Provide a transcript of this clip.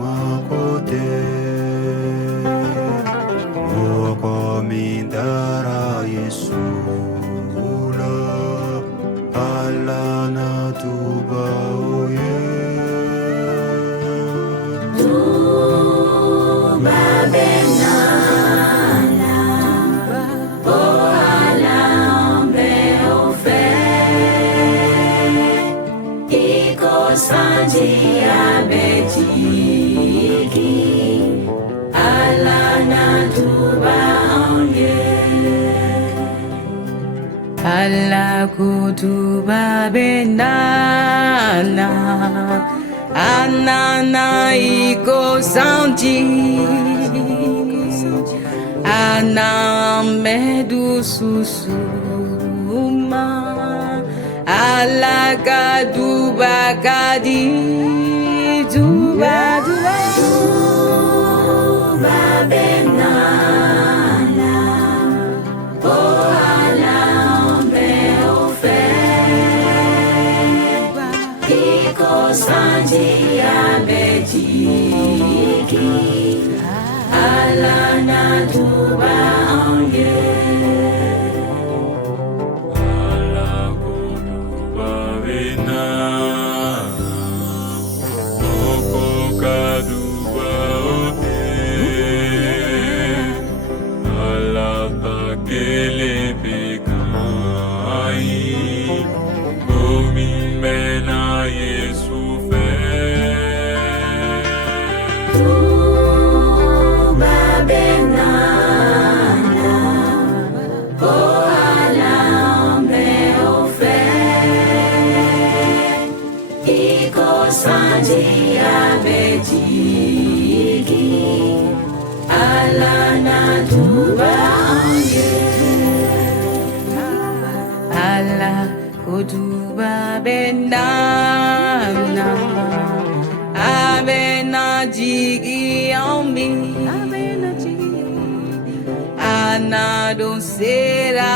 makote moko mindara Yesula alana tuba oye tuba benala boala ombe ofe iko sanji abejiki alana tuba onye ala kutuba benala anana iko sanji anamedu susuma alaka duba kadi duba duba duba benala boala ombe ofe iko sanji abejiki alana tuba onye sanji abejiki alana tuba onye ala kutuba benana abena jigi omi anado sera